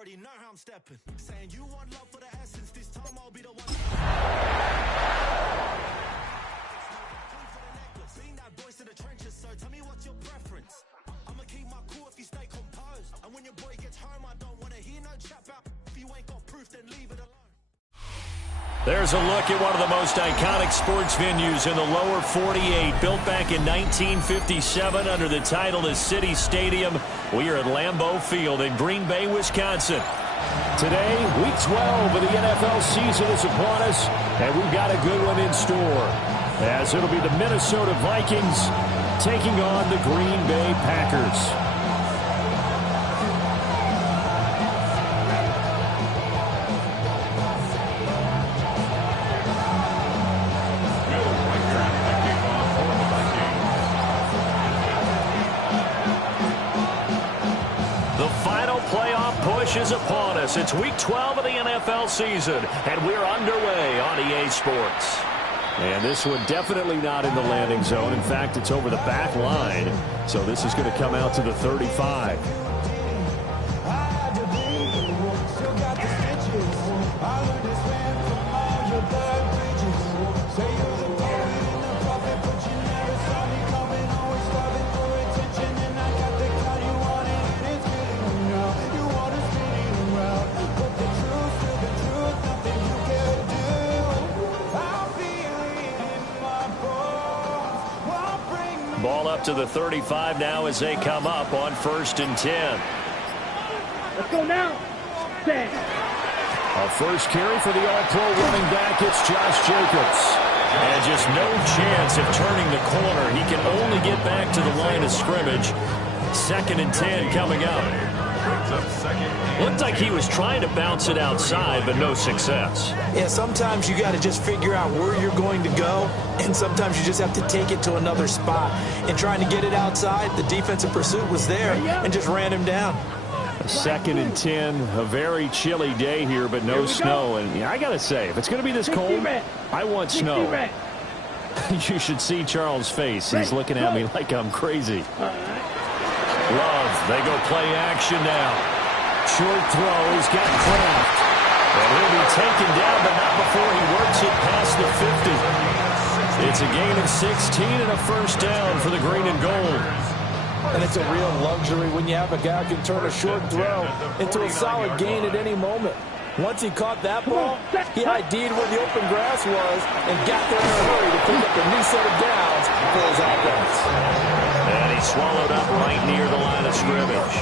already know how I'm stepping. Saying you want love for the essence, this time I'll be the one. Seen that voice in the trenches, so tell me what's your preference. I'ma keep my cool if you stay composed. And when your boy gets home, I don't wanna hear no chat about. If you ain't got proof, then leave it alone. There's a look at one of the most iconic sports venues in the lower 48, built back in 1957 under the title of City Stadium. We are at Lambeau Field in Green Bay, Wisconsin. Today, Week 12 of the NFL season is upon us, and we've got a good one in store, as it'll be the Minnesota Vikings taking on the Green Bay Packers. Is upon us. It's week 12 of the NFL season, and we're underway on EA Sports. And this one definitely not in the landing zone. In fact, it's over the back line, so this is going to come out to the 35. Ball up to the 35 now as they come up on 1st and 10. Let's go now. 10. A first carry for the all-pro running back. It's Josh Jacobs. And just no chance of turning the corner. He can only get back to the line of scrimmage. 2nd and 10 coming up. Looked like he was trying to bounce it outside, but no success. Yeah, sometimes you got to just figure out where you're going to go, and sometimes you just have to take it to another spot. And trying to get it outside, the defensive pursuit was there and just ran him down. 2nd and 10, a very chilly day here, but no snow. And yeah, I got to say, if it's going to be this cold, I want snow. You should see Charles' face. He's looking at me like I'm crazy. Love, they go play action now. Short throw, he's got Kraft. And he'll be taken down, but not before he works it past the 50. It's a gain of 16 and a first down for the green and gold. And it's a real luxury when you have a guy who can turn a short throw into a solid gain at any moment. Once he caught that ball, he ID'd where the open grass was and got there in a hurry to pick up a new set of downs for his offense. And he swallowed up right near the line of scrimmage.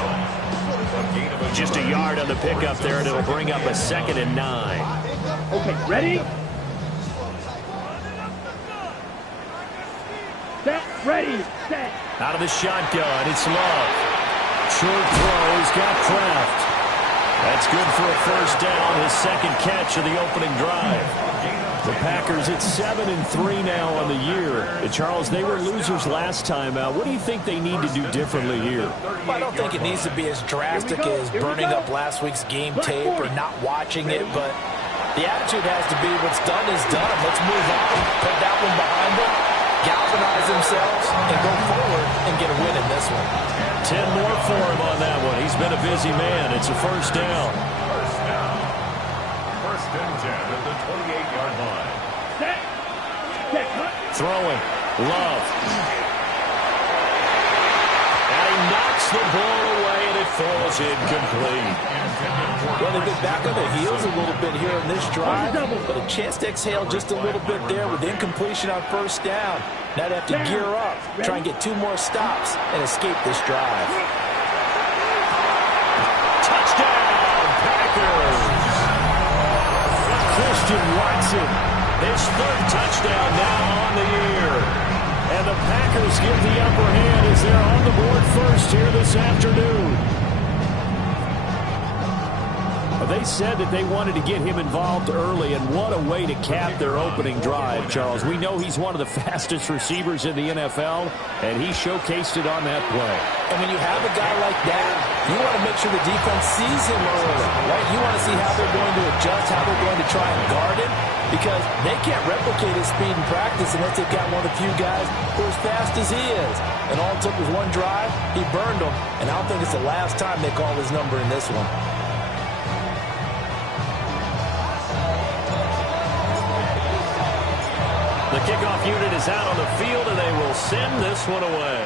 Just a yard on the pickup there, and it'll bring up a 2nd and 9. Okay, ready? Set, ready, set. Out of the shotgun, it's Love. Short throw, he's got Kraft. That's good for a first down, his 2nd catch of the opening drive. The Packers at 7-3 now on the year. And Charles, they were losers last time out. What do you think they need to do differently here? Well, I don't think it needs to be as drastic as burning up last week's game tape or not watching it, but the attitude has to be what's done is done. Let's move on, put that one behind them, galvanize themselves, and go forward and get a win in this one. 10 more for him on that one. He's been a busy man. It's a first down. First and 10 at the 28-yard line. Throwing. Love. And he knocks the ball away, and it falls incomplete. Well, they've been back on their heels a little bit here in this drive, but a chance to exhale just a little bit there with incompletion on first down. Now they have to gear up, try and get 2 more stops, and escape this drive. Touchdown, Packers! Christian Watson, his 3rd touchdown now on the year. And the Packers give the upper hand as they're on the board first here this afternoon. They said that they wanted to get him involved early, and what a way to cap their opening drive, Charles. We know he's one of the fastest receivers in the NFL, and he showcased it on that play. And when you have a guy like that, you want to make sure the defense sees him early, right? You want to see how they're going to adjust, how they're going to try and guard him, because they can't replicate his speed in practice unless they've got one of the few guys who are as fast as he is. And all it took was one drive, he burned them, and I don't think it's the last time they call his number in this one. The kickoff unit is out on the field, and they will send this one away.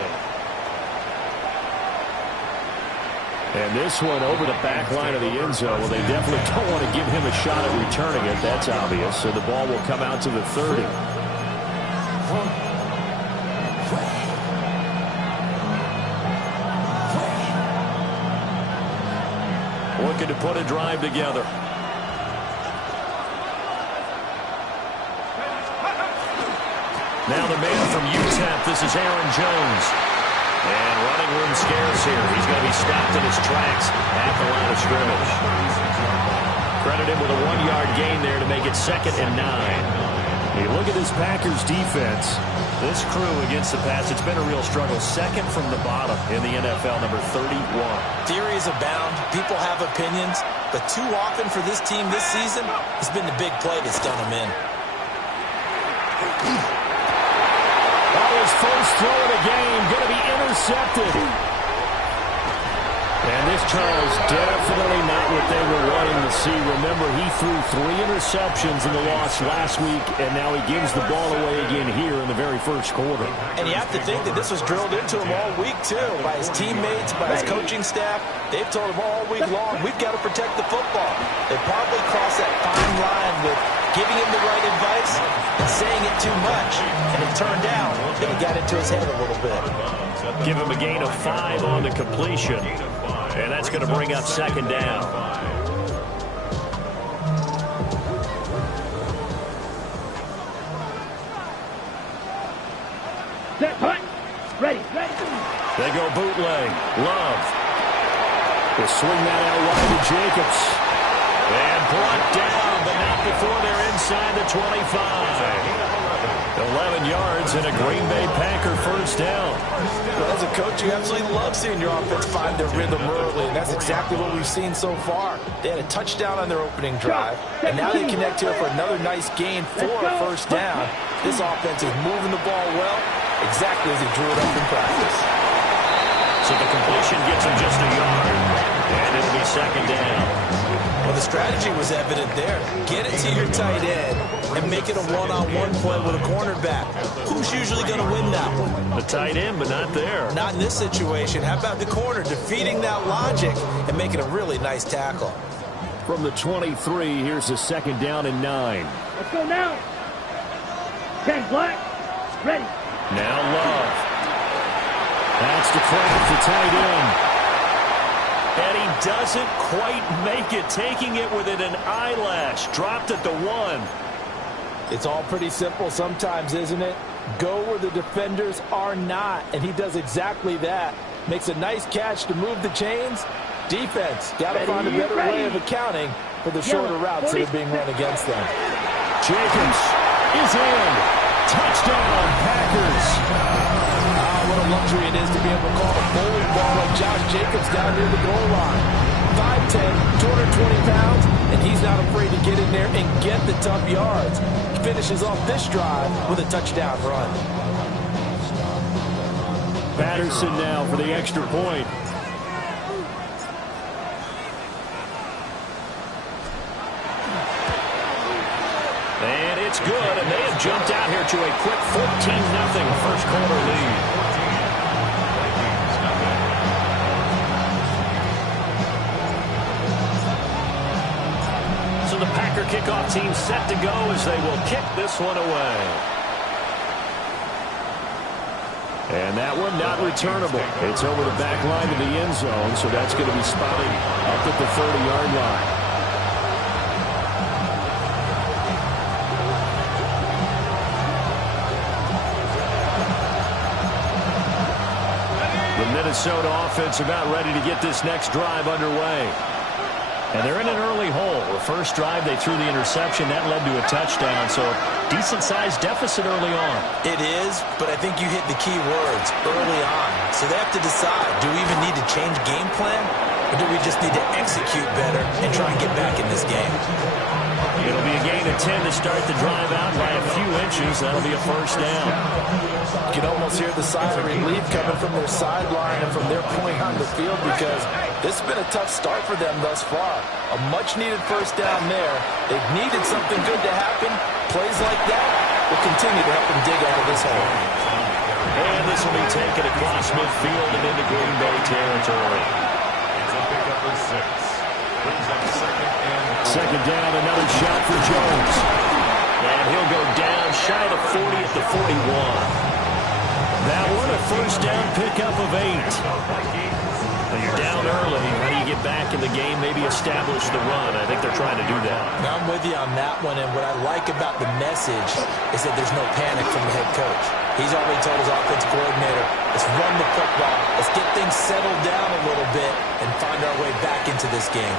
And this one over the back line of the end zone. Well, they definitely don't want to give him a shot at returning it. That's obvious. So the ball will come out to the 30. Looking to put a drive together. Now the man from UTEP, this is Aaron Jones. And running room scarce here. He's going to be stopped in his tracks at the line of scrimmage. Credit him with a 1-yard gain there to make it 2nd and 9. You look at this Packers defense. This crew against the pass, it's been a real struggle. 2nd from the bottom in the NFL, number 31. Theories abound. People have opinions. But too often for this team this season, it's been the big play that's done them in. His first throw of the game going to be intercepted. And this Charles definitely not what they were wanting to see. Remember, he threw 3 interceptions in the loss last week, and now he gives the ball away again here in the very first quarter. And you have to think that this was drilled into him all week, too, by his teammates, by his coaching staff. They've told him all week long, we've got to protect the football. They probably crossed that fine line with giving him the right advice and saying it too much. And it turned out that he got into his head a little bit. Give him a gain of 5 on the completion. And that's going to bring up 2nd down. Set, hut. Ready. They go bootleg. Love. Will swing that out wide to Jacobs. And brought down, but not before they're inside the 25. 11 yards and a Green Bay Packer first down. Well, as a coach, you absolutely love seeing your offense find their rhythm early, and that's exactly what we've seen so far. They had a touchdown on their opening drive, and now they connect here for another nice gain for a first down. This offense is moving the ball well, exactly as he drew it up in practice. So the completion gets him just a yard, and it'll be 2nd down. Well, the strategy was evident there. Get it to your tight end and make it a one-on-one play with a cornerback. Who's usually going to win that one? The tight end, but not there. Not in this situation. How about the corner defeating that logic and making a really nice tackle? From the 23, here's a 2nd down and 9. Let's go now. 10 black. Ready. Now Love. That's to Kraft, the tight end. And he doesn't quite make it, taking it within an eyelash. Dropped at the 1. It's all pretty simple sometimes, isn't it? Go where the defenders are not, and he does exactly that. Makes a nice catch to move the chains. Defense, got to find a better way of accounting for the shorter routes that are being run against them. Jacobs is in. Touchdown, Packers. What a luxury it is to be able to call a bowling ball like Josh Jacobs down near the goal line. 5'10", 220 pounds, and he's not afraid to get in there and get the tough yards. He finishes off this drive with a touchdown run. Patterson now for the extra point. And it's good, and they have jumped out here to a quick 14-0 first quarter lead. So the Packer kickoff team set to go as they will kick this one away. And that one not returnable. It's over the back line of the end zone, so that's going to be spotted up at the 30-yard line. The Minnesota offense about ready to get this next drive underway. And they're in an early hole. The first drive, they threw the interception. That led to a touchdown, so decent-sized deficit early on. It is, but I think you hit the key words, early on. So they have to decide, do we even need to change game plan, or do we just need to execute better and try and get back in this game? It'll be a gain of 10 to start the drive out by a few inches. That'll be a first down. You can almost hear the sigh of relief coming from their sideline and from their point on the field because this has been a tough start for them thus far. A much-needed first down there. They've needed something good to happen. Plays like that will continue to help him dig out of this hole. And this will be taken across midfield and into Green Bay territory. It's a pickup for 6. Brings up Second down, another shot for Jones. And he'll go down shy of 40 at the 41. That one, a first down pickup of 8. When you're down early, how do you get back in the game, maybe establish the run? I think they're trying to do that. Now, I'm with you on that one, and what I like about the message is that there's no panic from the head coach. He's already told his offensive coordinator, let's run the football, let's get things settled down a little bit and find our way back into this game.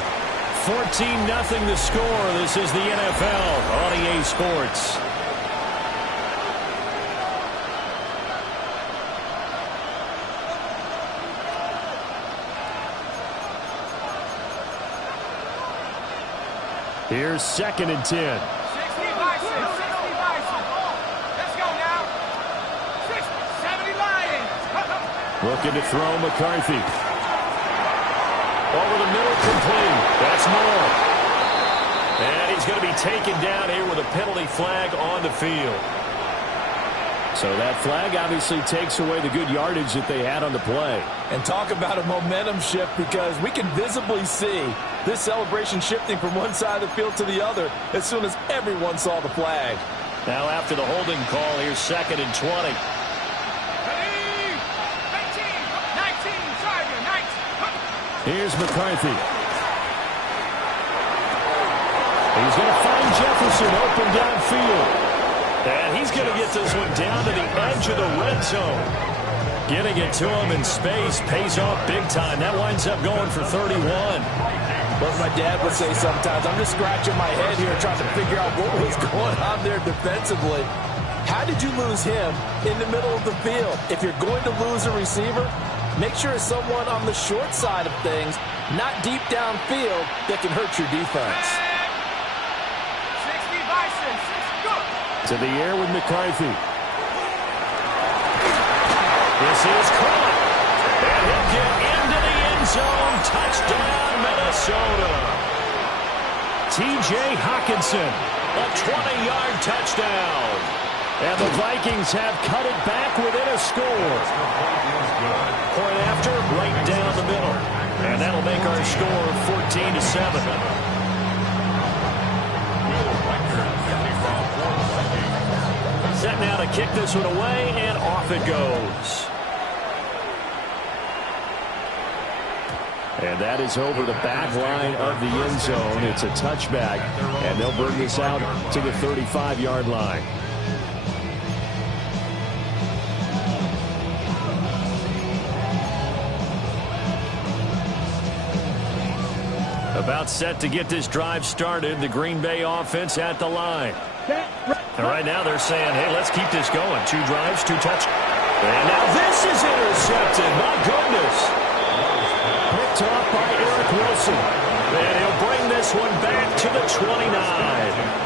14-0 the score. This is the NFL on EA Sports. Here's 2nd and 10. 60 Bison. Let's go now. 70 Lions. Looking to throw McCarthy. Over the middle, complete. That's Moore. And he's going to be taken down here with a penalty flag on the field. So that flag obviously takes away the good yardage that they had on the play. And talk about a momentum shift, because we can visibly see this celebration shifting from one side of the field to the other as soon as everyone saw the flag. Now after the holding call, here's 2nd and 20. Here's McCarthy. He's going to find Jefferson open downfield. And he's going to get this one down to the edge of the red zone. Getting it to him in space pays off big time. That winds up going for 31. What my dad would say sometimes, I'm just scratching my head here trying to figure out what was going on there defensively. How did you lose him in the middle of the field? If you're going to lose a receiver, make sure it's someone on the short side of things, not deep downfield, that can hurt your defense. 60 Bison. Good. To the air with McCarthy. This is caught. And he'll get into the end zone. Touchdown, Minnesota. T.J. Hawkinson. A 20-yard touchdown. And the Vikings have cut it back within a score. Point after, right down the middle. And that'll make our score 14-7. Set now to kick this one away, and off it goes. And that is over the back line of the end zone. It's a touchback, and they'll bring this out to the 35-yard line. About set to get this drive started. The Green Bay offense at the line. And right now they're saying, hey, let's keep this going. 2 drives, 2 touchdowns. And now this is intercepted. My goodness. Picked off by Eric Wilson. And he'll bring this one back to the 29.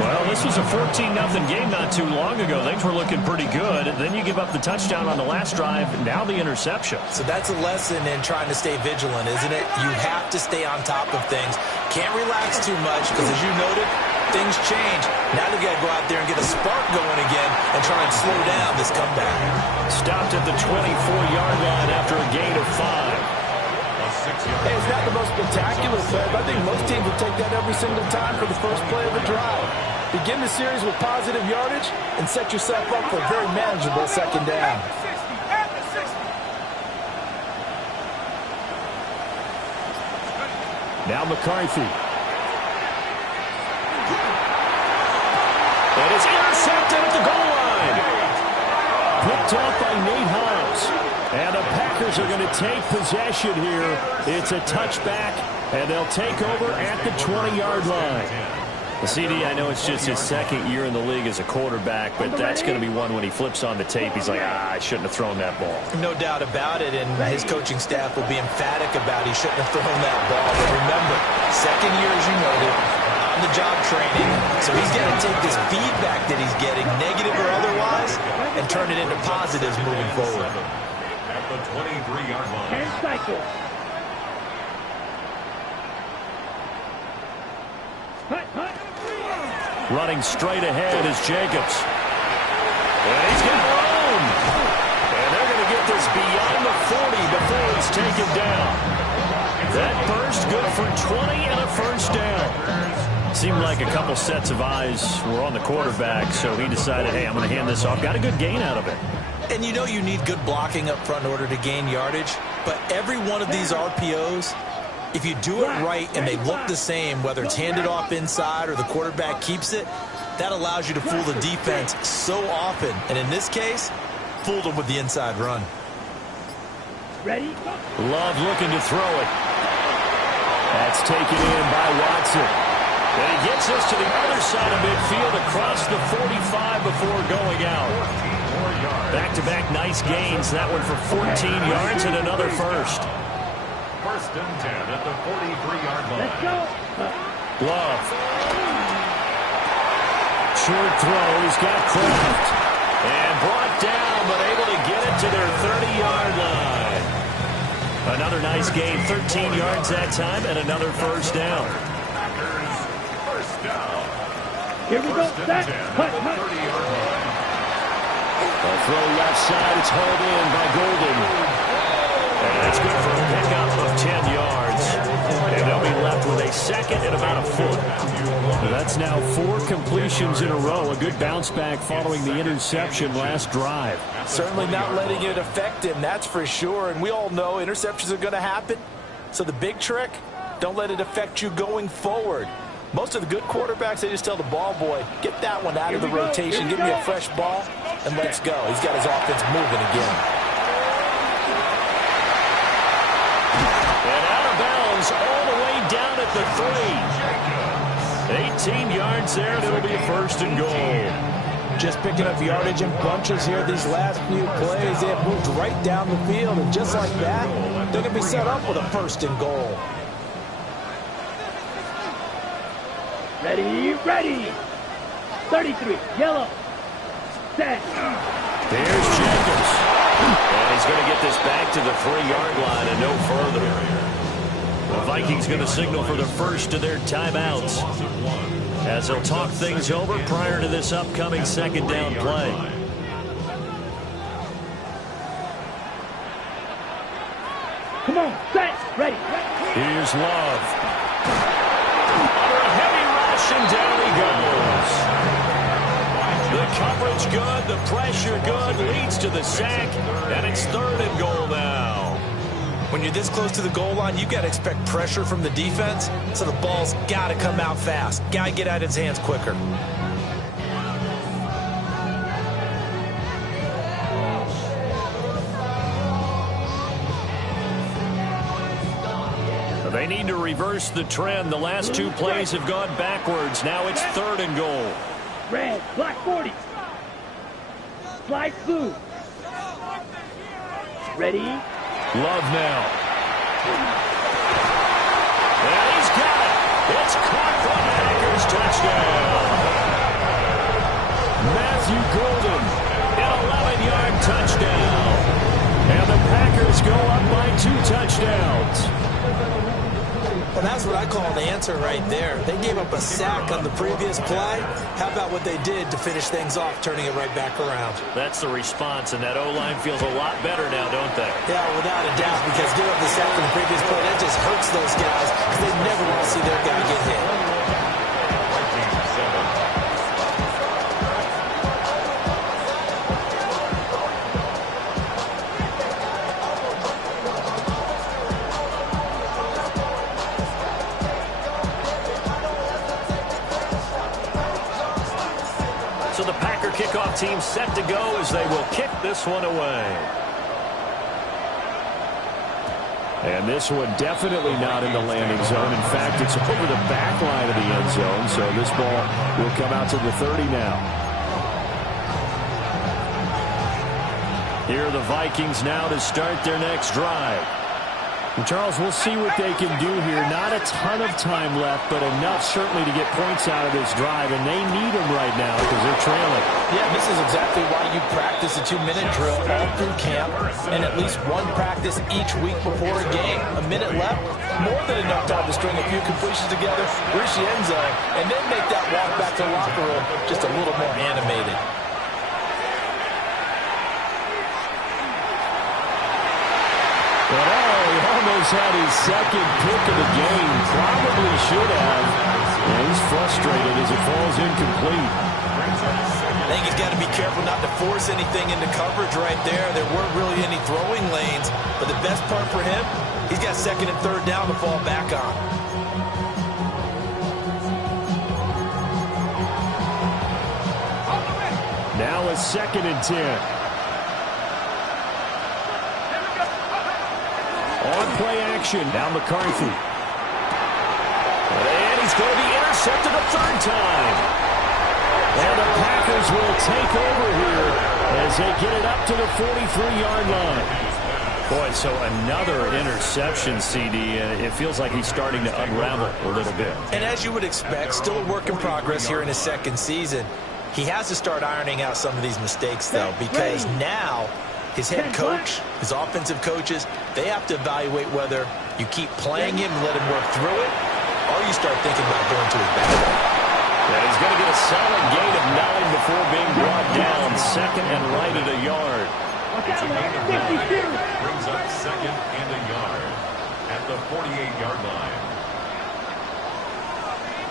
Well, this was a 14-0 game not too long ago. Things were looking pretty good. And then you give up the touchdown on the last drive. Now the interception. So that's a lesson in trying to stay vigilant, isn't it? You have to stay on top of things. Can't relax too much, because as you noted, things change. Now they got to go out there and get a spark going again and try and slow down this comeback. Stopped at the 24-yard line after a gain of 5. Hey, it's not the most spectacular play, but I think most teams will take that every single time for the first play of the drive. Begin the series with positive yardage and set yourself up for a very manageable second down. Now McCarthy. And it's intercepted at the goal line. Picked off by Nate Hobbs. And the Packers are going to take possession here. It's a touchback, and they'll take over at the 20-yard line. The CD, I know it's just his 2nd year in the league as a quarterback, but that's going to be one when he flips on the tape. He's like, I shouldn't have thrown that ball. No doubt about it, and his coaching staff will be emphatic about he shouldn't have thrown that ball. But remember, 2nd year, as you noted, on-the-job training, so he's got to take this feedback that he's getting, negative or otherwise, and turn it into positives moving forward. At the 23-yard line. 10 cycles. Running straight ahead is Jacobs. And he's got room. And they're going to get this beyond the 40 before he's taken down. That burst good for 20 and a first down. Seemed like a couple sets of eyes were on the quarterback, so he decided, hey, I'm going to hand this off. Got a good gain out of it. And you know you need good blocking up front in order to gain yardage, but every one of these RPOs, if you do it right and they look the same, whether it's handed off inside or the quarterback keeps it, that allows you to fool the defense so often. And in this case, fooled them with the inside run. Ready? Love looking to throw it. That's taken in by Watson. And he gets us to the other side of midfield across the 45 before going out. Back-to-back nice gains. That one for 14 yards and another first. First and 10 at the 43-yard line. Let's go. Love. Short throw. He's got Kraft. And brought down, but able to get it to their 30-yard line. Another nice gain. 13 yards that time and another first down. Packers, first down. Here we go. Set. Cut. A throw left side. It's hauled in by Golden. And it's good for a pickup of 10 yards. And they'll be left with a second and about a foot. That's now 4 completions in a row. A good bounce back following the interception last drive. Certainly not letting it affect him, that's for sure. And we all know interceptions are going to happen. So the big trick, don't let it affect you going forward. Most of the good quarterbacks, they just tell the ball boy, get that one out of the rotation, give me a fresh ball, and let's go. He's got his offense moving again. And out of bounds all the way down at the 3. 18 yards there, and it'll be a first and goal. Just picking up yardage in bunches here these last few plays. They have moved right down the field, and just like that, they're going to be set up with a first and goal. Ready. 33. Yellow. Set. There's Jacobs. And he's going to get this back to the 3-yard line and no further. The Vikings going to signal for the first of their timeouts as they'll talk things over prior to this upcoming second down play. Come on. Set. Ready. Here's Love. And down he goes. The coverage good, the pressure good, leads to the sack, and it's 3rd and goal now. When you're this close to the goal line, you've got to expect pressure from the defense, so the ball's got to come out fast. Got to get out of his hands quicker. They need to reverse the trend. The last 2 plays have gone backwards. Now it's 3rd and goal. Red, black 40. Slide blue. Ready? Love now. And he's got it. It's caught for the Packers touchdown. Matthew Golden, an 11-yard touchdown. And the Packers go up by 2 touchdowns. Well, that's what I call an answer right there. They gave up a sack on the previous play. How about what they did to finish things off, turning it right back around? That's the response, and that O-line feels a lot better now, don't they? Yeah, without a doubt, because giving up the sack on the previous play, that just hurts those guys because they never want to see their guy get hit. Kickoff team set to go as they will kick this one away. And this one definitely not in the landing zone. In fact, it's over the back line of the end zone, so this ball will come out to the 30 now. Here are the Vikings now to start their next drive. And Charles, we'll see what they can do here. Not a ton of time left, but enough certainly to get points out of this drive, and they need them right now because they're trailing. Yeah, this is exactly why you practice a 2-minute drill all through camp and at least one practice each week before a game. A minute left, more than enough time to string a few completions together, reach the end zone, and then make that walk back to the locker room just a little more animated. He almost had his second pick of the game. Probably should have. And he's frustrated as it falls incomplete. I think he's got to be careful not to force anything into coverage right there. There weren't really any throwing lanes. But the best part for him, he's got second and third down to fall back on. Now a 2nd and 10. On play action, now McCarthy. And he's going to be intercepted a third time. And the Packers will take over here as they get it up to the 43-yard line. Boy, so another interception, CD, and it feels like he's starting to unravel a little bit. And as you would expect, still a work in progress here in his second season. He has to start ironing out some of these mistakes, though, because now his head coach, his offensive coaches, they have to evaluate whether you keep playing him and let him work through it, or you start thinking about going to his backup. And he's going to get a solid gain of 9 before being brought down. Second and right at a yard. It's a gain of 9. Brings up second and a yard at the 48-yard line.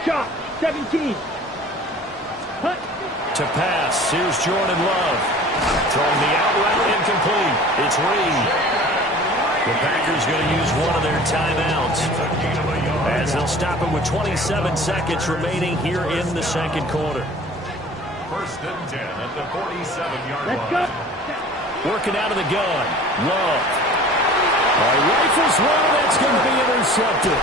Shot, 17. Hunt. To pass, here's Jordan Love. Throwing the out route incomplete. It's Reed. The Packers going to use one of their timeouts as they'll stop it with 27 seconds remaining here in the second quarter. 1st and 10 at the 47-yard line. Let's go. Working out of the gun. Love. Rifles one, that's going to be intercepted.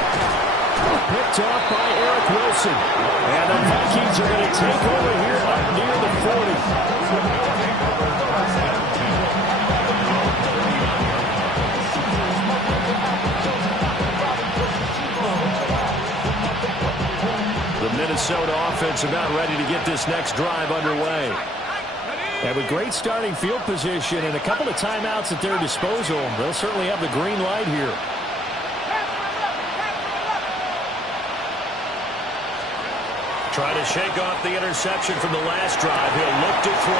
Picked off by Eric Wilson. And the Vikings are going to take over here up near the 40. The Minnesota offense about ready to get this next drive underway. And with great starting field position and a couple of timeouts at their disposal, they'll certainly have the green light here. Try to shake off the interception from the last drive. He'll look to throw.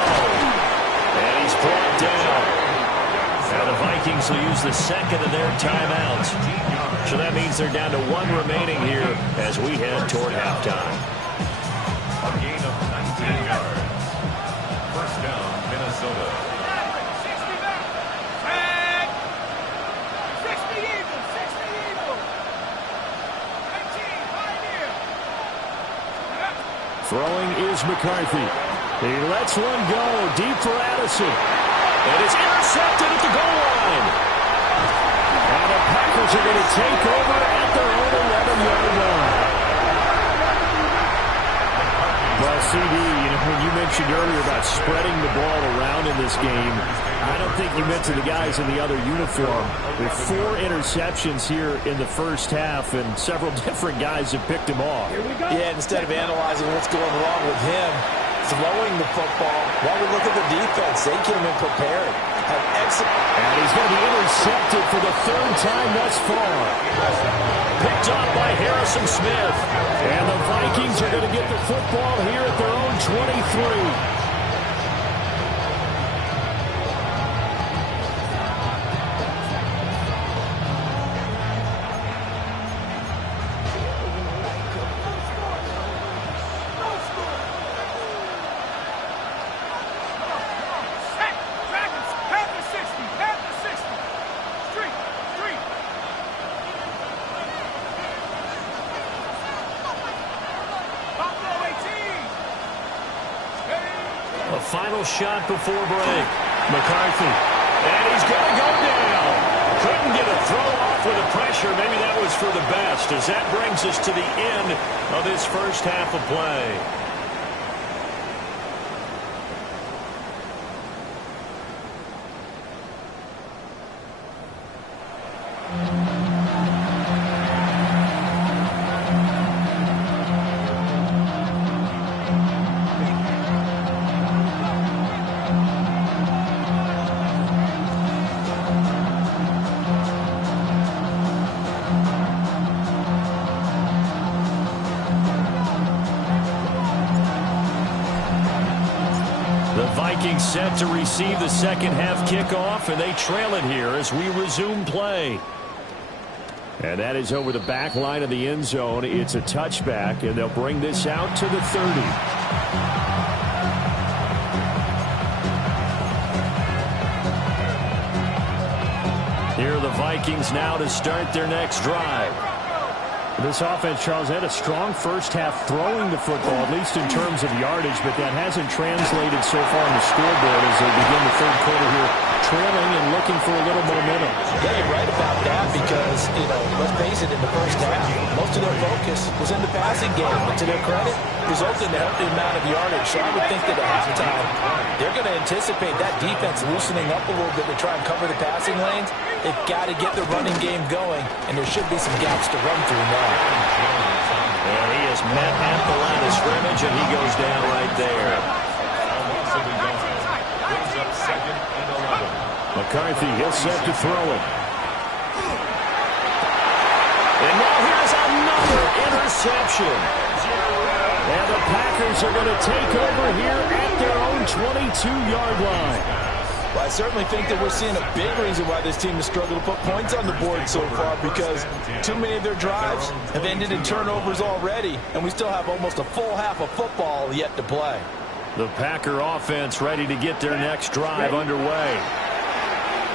And he's brought down. Now the Vikings will use the second of their timeouts. So that means they're down to 1 remaining here as we head toward halftime. A gain of 19 yards. 1st down, Minnesota. 60 Eagles, 60 Eagles. 19, Pioneer. Throwing is McCarthy. He lets one go deep for Addison. And it's intercepted at the goal line. And the Packers are going to take over at their own 11-yard line. Well, CD, when you mentioned earlier about spreading the ball around in this game, I don't think you meant to the guys in the other uniform. With 4 interceptions here in the first half, and several different guys have picked him off. Yeah, instead of analyzing what's going wrong with him, throwing the football, while we look at the defense, they came in prepared. And he's going to be intercepted for the 3rd time thus far. Picked off by Harrison Smith. And the Vikings are going to get the football here at their own 23. Final shot before break. McCarthy. And he's going to go down. Couldn't get a throw off with the pressure. Maybe that was for the best, as that brings us to the end of this first half of play. Vikings set to receive the second half kickoff, and they trail it here as we resume play. And that is over the back line of the end zone. It's a touchback, and they'll bring this out to the 30. Here are the Vikings now to start their next drive. This offense, Charles, had a strong first half throwing the football, at least in terms of yardage, but that hasn't translated so far on the scoreboard as they begin the third quarter here, trailing and looking for a little momentum. Yeah, you're right about that because, let's face it, in the first half, most of their focus was in the passing game. And to their credit, resulted in a healthy amount of yardage. So I would think that at halftime, they're going to anticipate that defense loosening up a little bit to try and cover the passing lanes. They've got to get the running game going, and there should be some gaps to run through now. And he is met at the line of scrimmage, and he goes down right there. McCarthy, he'll set to throw it. And now here's another interception. And the Packers are going to take over here at their own 22-yard line. Well, I certainly think that we're seeing a big reason why this team has struggled to put points on the board so far, because too many of their drives have ended in turnovers already, and we still have almost a full half of football yet to play. The Packer offense ready to get their next drive underway.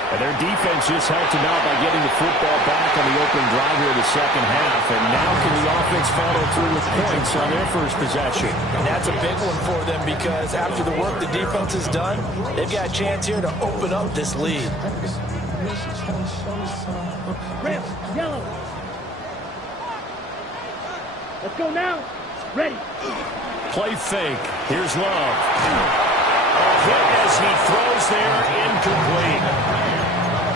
And their defense just helped them out by getting the football back on the opening drive here in the second half. And now can the offense follow through with points on their first possession? And that's a big one for them because after the work the defense has done, they've got a chance here to open up this lead. Red, yellow. Let's go now. Ready. Play fake. Here's Love. A hit as he throws there, incomplete.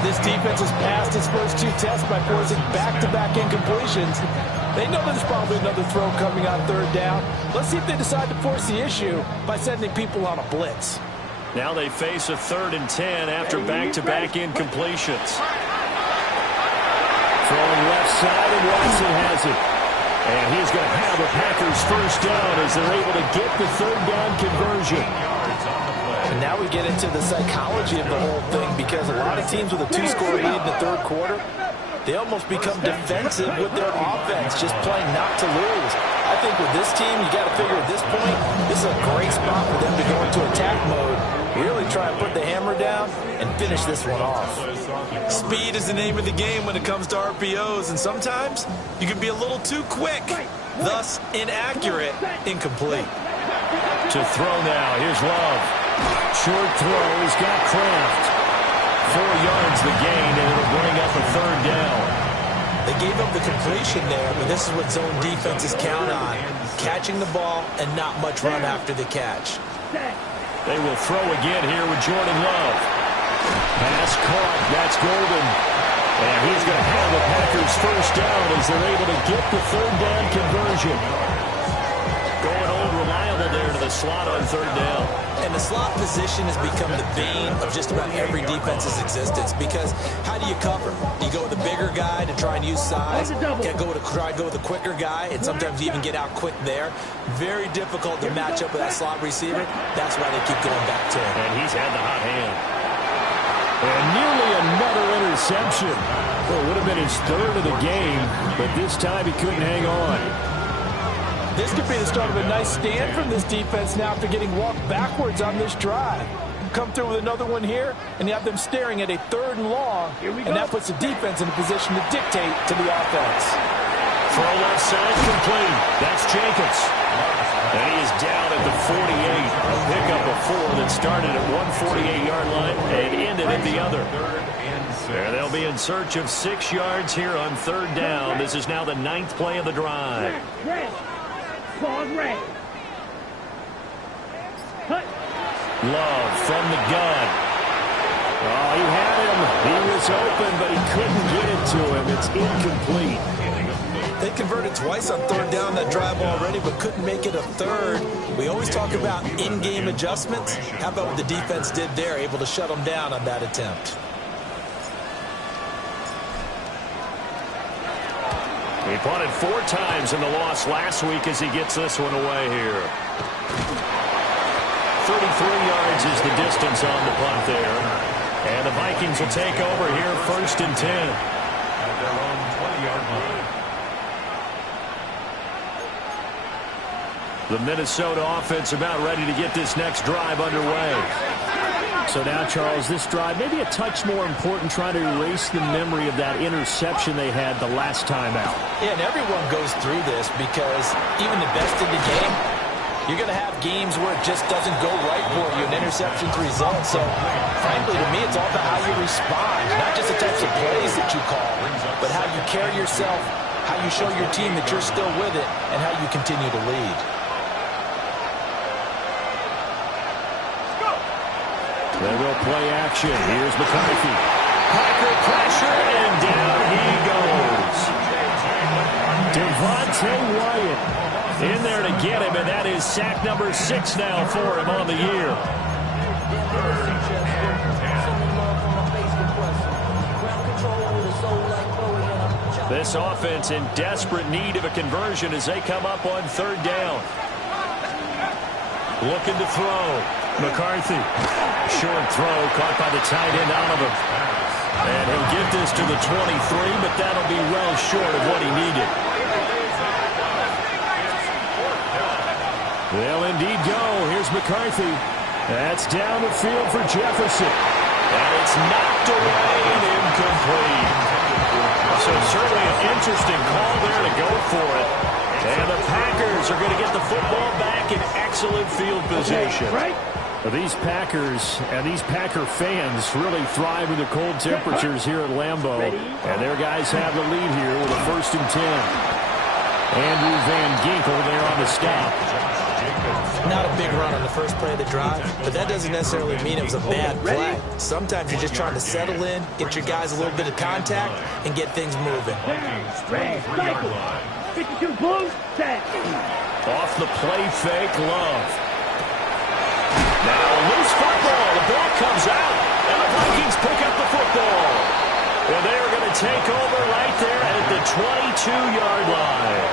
This defense has passed its first two tests by forcing back-to-back incompletions. They know there's probably another throw coming on third down. Let's see if they decide to force the issue by sending people on a blitz. Now they face a 3rd and 10 after back-to-back incompletions. Throwing left side, and Watson has it. And he's going to have the Packers first down as they're able to get the third down conversion. And now we get into the psychology of the whole thing because a lot of teams with a 2-score lead in the third quarter, they almost become defensive with their offense, just playing not to lose. I think with this team, you got to figure at this point, this is a great spot for them to go into attack mode, really try and put the hammer down and finish this one off. Speed is the name of the game when it comes to RPOs, and sometimes you can be a little too quick, thus inaccurate, incomplete. To throw now, here's Love. Short throw, he's got Kraft. 4 yards the gain, and it'll bring up a third down. They gave up the completion there, but this is what zone defenses count on. Catching the ball and not much run after the catch. They will throw again here with Jordan Love. Pass caught, that's Golden. And he's going to have the Packers first down as they're able to get the third down conversion. Going old reliable there to the slot on third down. And the slot position has become the bane of just about every defense's existence because how do you cover? Do you go with a bigger guy to try and use size? You got to try to go with a quicker guy, and sometimes you even get out quick there. Very difficult to match up with that slot receiver. That's why they keep going back to him. And he's had the hot hand. And nearly another interception. Well, it would have been his 3rd of the game, but this time he couldn't hang on. This could be the start of a nice stand from this defense now after getting walked backwards on this drive. Come through with another one here, and you have them staring at a 3rd and long, and that puts the defense in a position to dictate to the offense. Throw left side complete. That's Jacobs. And he is down at the 48. A pickup of 4 that started at 148-yard line and ended at the other. There they'll be in search of 6 yards here on third down. This is now the 9th play of the drive. Love from the gun. Oh, he had him. He was open, but he couldn't get it to him. It's incomplete. They converted twice on third down that drive already, but couldn't make it a third. We always talk about in-game adjustments. How about what the defense did there, able to shut them down on that attempt? He punted 4 times in the loss last week as he gets this one away here. 33 yards is the distance on the punt there. And the Vikings will take over here, 1st and 10. At their own 20-yard line. The Minnesota offense about ready to get this next drive underway. So now, Charles, this drive maybe a touch more important, trying to erase the memory of that interception they had the last time out. Yeah, and everyone goes through this because even the best in the game, you're going to have games where it just doesn't go right for you, and interceptions result. So, frankly, to me, it's all about how you respond, not just the types of plays that you call, but how you carry yourself, how you show your team that you're still with it, and how you continue to lead. They will play action. Here's McCarthy. Packer pressure, and down he goes. Devontae Wyatt in there to get him, and that is sack number 6 now for him on the year. This offense in desperate need of a conversion as they come up on 3rd down. Looking to throw. McCarthy. Short throw caught by the tight end Oliver. And he'll get this to the 23, but that'll be well short of what he needed. They'll indeed go. Here's McCarthy. That's down the field for Jefferson. And it's knocked away and incomplete. So certainly an interesting call there to go for it. And the Packers are going to get the football back in excellent field position. These Packers and these Packer fans really thrive in the cold temperatures here at Lambeau. And their guys have the lead here with a 1st and 10. Andrew Van Ginkel there on the stop. Not a big run on the first play of the drive, but that doesn't necessarily mean it was a bad play. Sometimes you're just trying to settle in, get your guys a little bit of contact, and get things moving. 52 blue, set. Off the play fake, Love. Now a loose football. The ball comes out, and the Vikings pick up the football. And they are going to take over right there at the 22-yard line.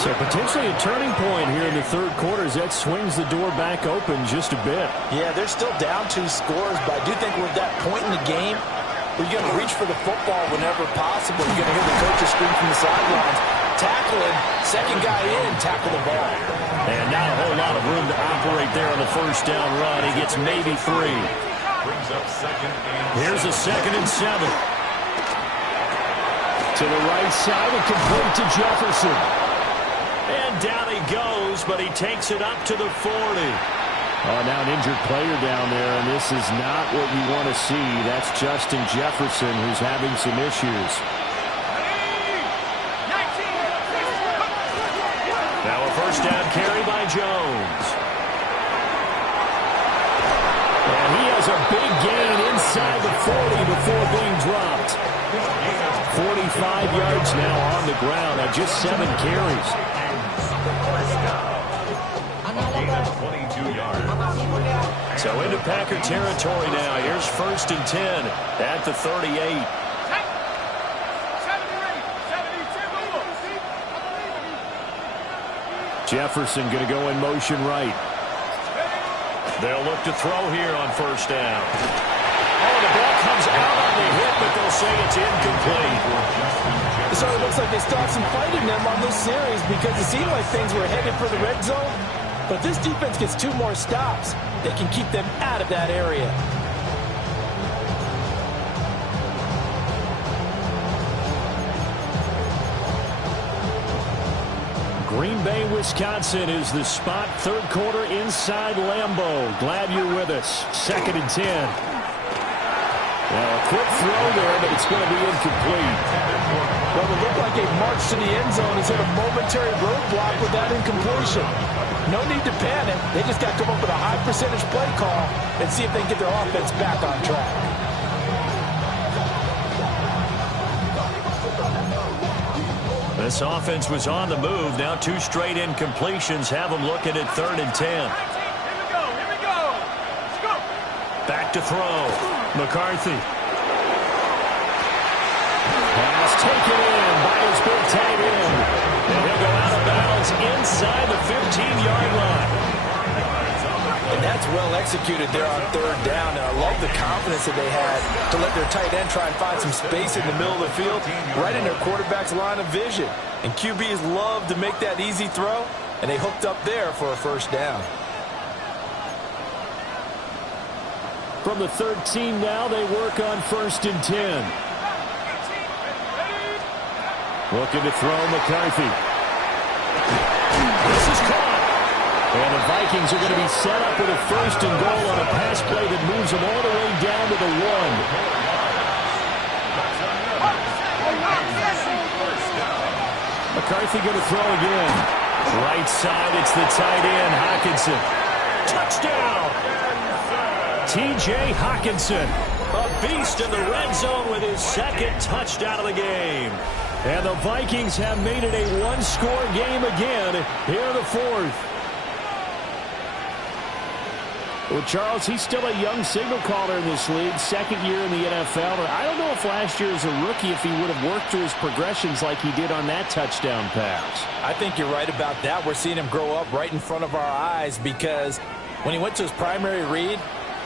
So potentially a turning point here in the 3rd quarter as that swings the door back open just a bit. Yeah, they're still down 2 scores, but I do think we're at that point in the game where you're going to reach for the football whenever possible. You're going to hear the coaches scream from the sidelines. Tackle him, second guy in, tackle the ball. And not a whole lot of room to operate there on the 1st down run. He gets maybe 3. Brings up 2nd and 7. Here's a 2nd and 7. To the right side and complete to Jefferson. And down he goes, but he takes it up to the 40. Oh, now an injured player down there, and this is not what you want to see. That's Justin Jefferson, who's having some issues. Now a 1st down carry by Jones. And he has a big gain inside the 40 before being dropped. 45 yards now on the ground on just 7 carries. So into Packer territory now. Here's 1st and 10 at the 38. Jefferson going to go in motion right. They'll look to throw here on 1st down. Oh, the ball comes out on the hit, but they'll say it's incomplete. So it looks like they still have some fight in them on this series because it seemed like things were headed for the red zone. But this defense gets 2 more stops. They can keep them out of that area. Green Bay, Wisconsin is the spot. 3rd quarter inside Lambeau. Glad you're with us. 2nd and 10. Well, a quick throw there, but it's going to be incomplete. Well, it looked like a march to the end zone has hit a momentary roadblock with that incompletion. No need to panic. They just got to come up with a high percentage play call and see if they can get their offense back on track. This offense was on the move. Now 2 straight incompletions have them looking at 3rd and 10. Here we go. Let's go. Back to throw. McCarthy. Pass taken in by his big tight end. And he'll go out of bounds inside the 15-yard line. And that's well executed there on third down. And I love the confidence that they had to let their tight end try and find some space in the middle of the field, right in their quarterback's line of vision. And QBs love to make that easy throw, and they hooked up there for a first down. From the 13 now, they work on 1st and 10. Looking to throw McCarthy. This is caught. And the Vikings are going to be set up with a 1st and goal on a pass play that moves them all the way down to the 1. McCarthy going to throw again. Right side, it's the tight end, Hockenson. Touchdown! T.J. Hockenson, a beast in the red zone with his 2nd touchdown of the game. And the Vikings have made it a one-score game again here in the 4th. Well, Charles, he's still a young signal caller in this league, 2nd year in the NFL. But I don't know if last year as a rookie if he would have worked through his progressions like he did on that touchdown pass. I think you're right about that. We're seeing him grow up right in front of our eyes because when he went to his primary read,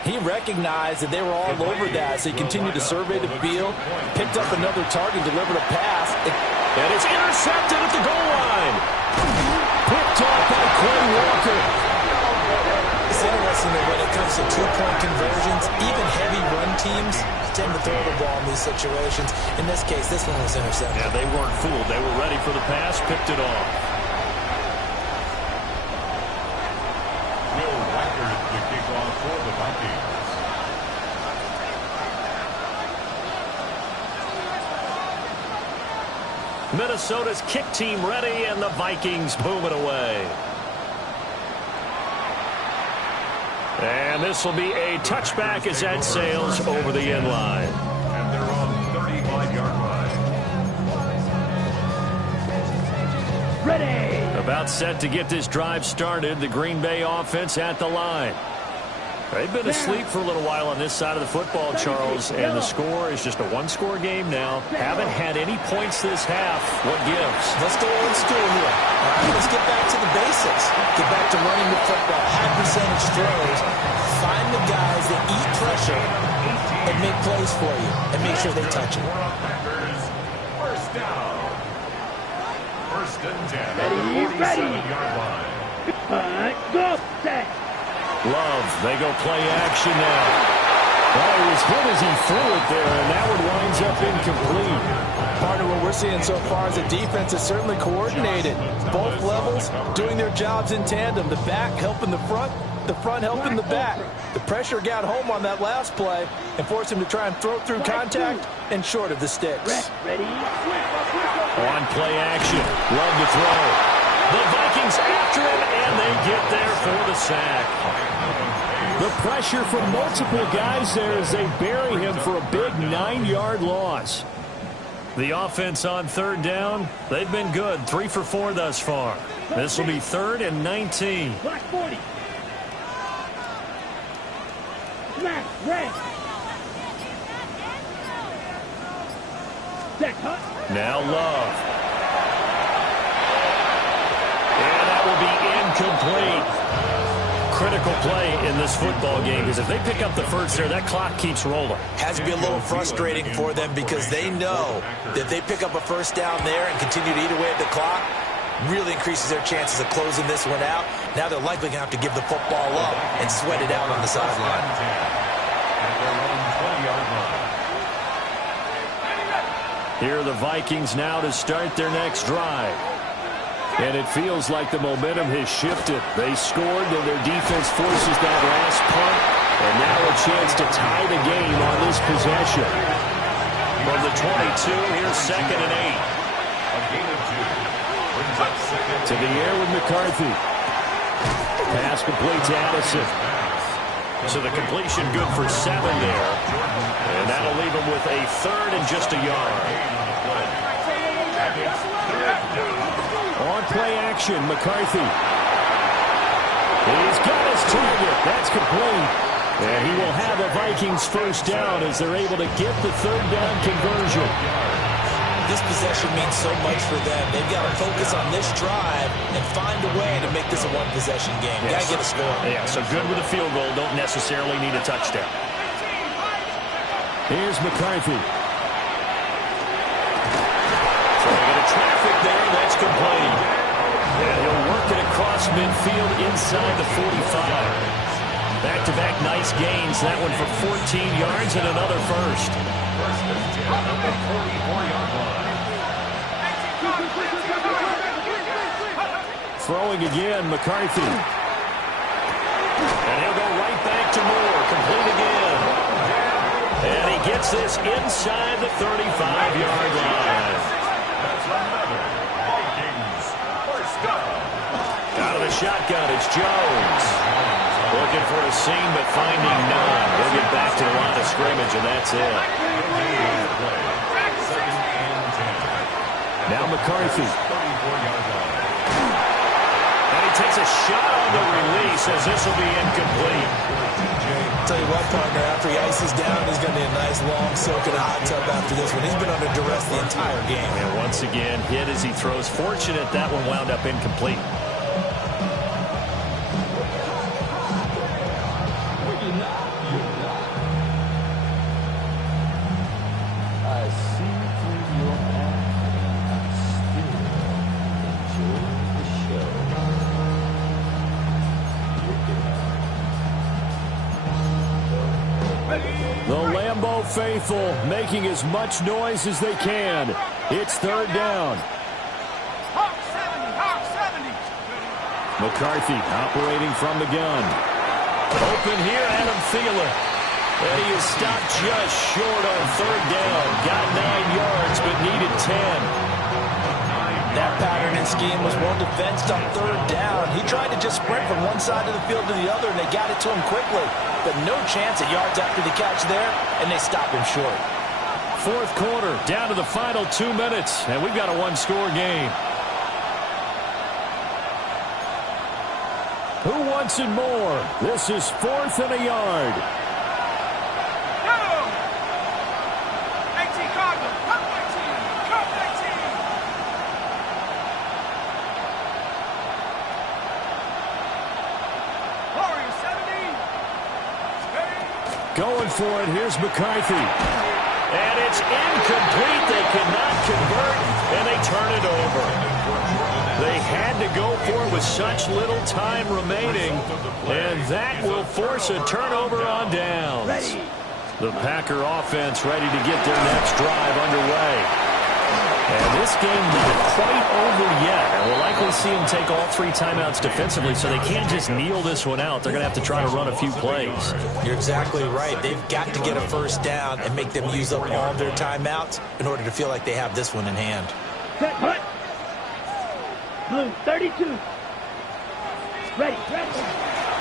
he recognized that they were all over that, so he continued to survey the field, picked up another target, delivered a pass, and it's intercepted at the goal line. Picked off by Quay Walker. It's interesting that when it comes to two-point conversions, even heavy run teams tend to throw the ball in these situations. In this case, this one was intercepted. Yeah, they weren't fooled. They were ready for the pass, picked it off. Will Reichert, the kickoff for the Vikings. Minnesota's kick team ready, and the Vikings boom it away. And this will be a touchback as that sails over the end line. And they're on 35-yard line. Ready. About set to get this drive started. The Green Bay offense at the line. They've been asleep for a little while on this side of the football, Charles, and the score is just a one-score game now. Haven't had any points this half. What gives? Let's go old school here. All right, let's get back to the basics. Get back to running the football. High percentage throws. Find the guys that eat pressure and make plays for you, and make sure they touch it. First down. 1st and 10. Ready. 47-yard line. Go. Set. Love, they go play action now. Well, he was hit as he threw it there, and that one winds up incomplete. Part of what we're seeing so far is the defense is certainly coordinated. Both levels doing their jobs in tandem. The back helping the front helping the back. The pressure got home on that last play and forced him to try and throw through contact and short of the sticks. Ready. On play action, Love to throw. The Vikings after him, and they get there for the sack. The pressure from multiple guys there as they bury him for a big 9-yard loss. The offense on 3rd down, they've been good. 3 for 4 thus far. This will be 3rd and 19. Black 40. Black red. Set cut. Now Love. Will be incomplete. Critical play in this football game because if they pick up the first there, that clock keeps rolling. Has to be a little frustrating for them because they know that if they pick up a first down there and continue to eat away at the clock, really increases their chances of closing this one out. Now they're likely going to have to give the football up and sweat it out on the sideline. Here are the Vikings now to start their next drive. And it feels like the momentum has shifted. They scored, and their defense forces that last punt. And now a chance to tie the game on this possession. From the 22, here's 2nd and 8. To the air with McCarthy. Pass complete to Addison. So the completion good for 7 there. And that'll leave him with a 3rd and just a yard. On play action, McCarthy. He's got his target. That's complete. And he will have a Vikings first down as they're able to get the 3rd down conversion. this possession means so much for them. They've got to focus on this drive and find a way to make this a one-possession game. Yes. Got to get a score. Yeah, so good with a field goal. Don't necessarily need a touchdown. Here's McCarthy. Throwing into traffic there. That's complete. And he'll work it across midfield inside the 45. Back-to-back nice gains. That one for 14 yards and another first. First and 10 at the 44-yard line. Throwing again, McCarthy. And he'll go right back to Moore. Complete again. And he gets this inside the 35-yard line. That's another Vikings first down. Out of the shotgun, it's Jones. Looking for a seam, but finding none. He'll get back to the line of scrimmage, and that's it. Second and 10. Now McCarthy. 34-yard line. And he takes a shot on the release as this will be incomplete. Tell you what, partner, after he ices down, he's going to need a nice long soak in a hot tub after this one. He's been under duress the entire game. And once again, hit as he throws. Fortunate that one wound up incomplete. The Lambeau faithful making as much noise as they can. It's third down. McCarthy operating from the gun. Open here, Adam Thielen. And he is stopped just short on third down. Got 9 yards, but needed 10. That pattern and scheme was well defensed on third down. He tried to just sprint from one side of the field to the other, and they got it to him quickly. But no chance at yards after the catch there, and they stopped him short. Fourth quarter, down to the final 2 minutes, and we've got a one-score game. Who wants it more? This is 4th and a yard. Going for it. Here's McCarthy. And it's incomplete. They cannot convert, and they turn it over. They had to go for it with such little time remaining, and that will force a turnover on downs. The Packer offense ready to get their next drive underway. And this game not quite over yet. And we'll likely see them take all 3 timeouts defensively, so they can't just kneel this one out. They're going to have to try to run a few plays. You're exactly right. They've got to get a first down and make them use up all of their timeouts in order to feel like they have this one in hand. Set, hut. Blue, 32. Ready.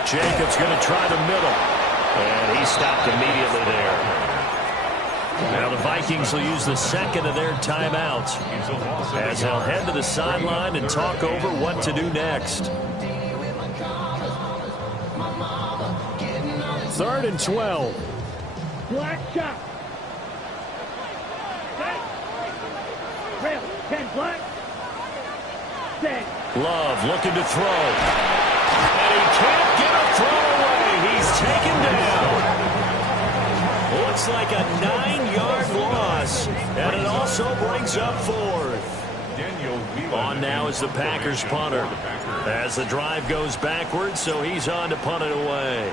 Jacobs going to try the middle. And he stopped immediately there. Now the Vikings will use the second of their timeouts as they'll head to the sideline and talk over what to do next. 3rd and 12. Black shot. Set. Rail, 10 black. Set. Love looking to throw. And he can't get a throw away. He's taken down. Looks like a 9-yard loss. And it also brings up 4th. On now is the Packers punter. As the drive goes backwards, so he's on to punt it away.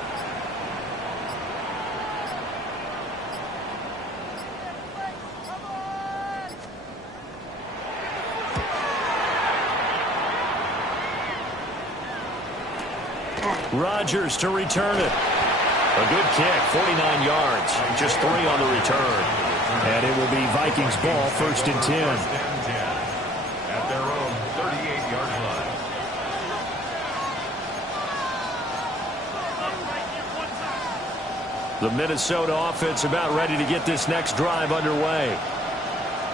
Rodgers to return it. A good kick, 49 yards, just 3 on the return. And it will be Vikings ball, 1st and 10. At their own 38-yard line. The Minnesota offense about ready to get this next drive underway.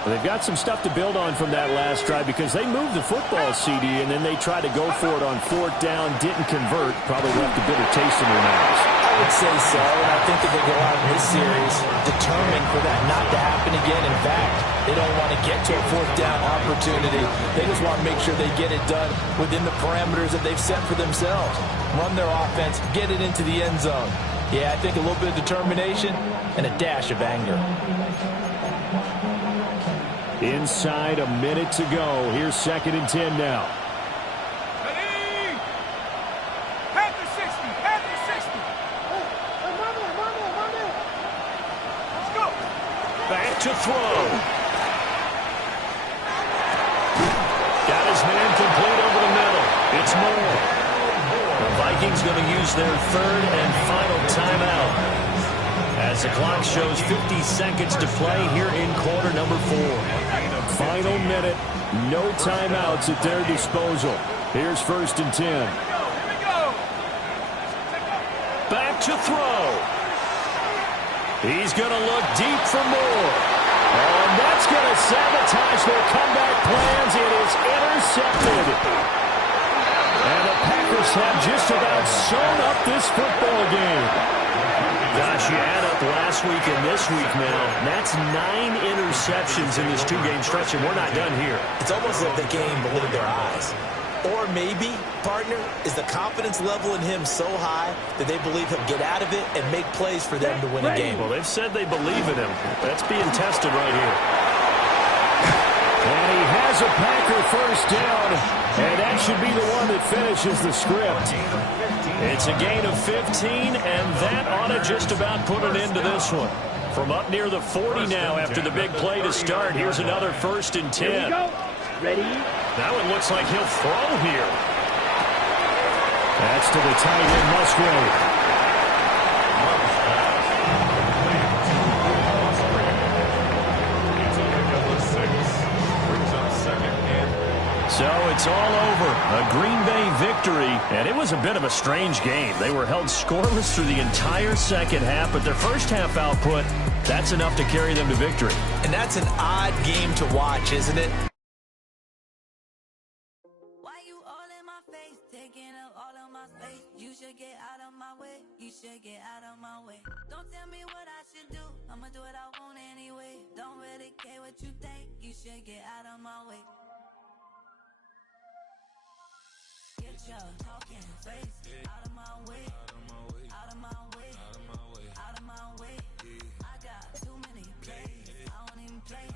They've got some stuff to build on from that last drive because they moved the football, CD, and then they tried to go for it on fourth down, didn't convert, probably left a bitter taste in their mouths. I would say so, and I think that they go out in this series determined for that not to happen again. In fact, they don't want to get to a fourth down opportunity. They just want to make sure they get it done within the parameters that they've set for themselves. Run their offense, get it into the end zone. Yeah, I think a little bit of determination and a dash of anger. Inside a minute to go. Here's 2nd and 10 now. Ready? Head to 60. Head to 60. Let's go. Back to throw. Got his man complete over the middle. It's Moore. The Vikings going to use their 3rd and final timeout as the clock shows 50 seconds to play here in quarter number 4. Final minute, no timeouts at their disposal. Here's 1st and 10. Here we go. Back to throw. He's going to look deep for more. And that's going to sabotage their comeback plans. It is intercepted. And the Packers have just about sewn up this football game. Gosh, you add up last week and this week now, that's 9 interceptions in this 2-game stretch, and we're not done here. It's almost like the game believed their eyes. Or maybe, partner, is the confidence level in him so high that they believe he'll get out of it and make plays for them to win a game. Well, they've said they believe in him. That's being tested right here. And he has a Packer first down, and that should be the one that finishes the script. It's a gain of 15, and that ought to just about put an end to this one. From up near the 40 now after the big play to start, here's another 1st and 10. Here we go. Ready? That one looks like he'll throw here. That's to the tight end, Musgrave. So it's all over. A Green Bay victory, and it was a bit of a strange game. They were held scoreless through the entire second half, but their first half output, that's enough to carry them to victory. And that's an odd game to watch, isn't it? Why you all in my face, taking up all of my space? You should get out of my way. You should get out of my way. Don't tell me what I should do. I'ma do what I want anyway. Don't really care what you think. You should get out of my way. Get your talking face out of my way, out of my way, out of my way. I got too many plays, I don't even play.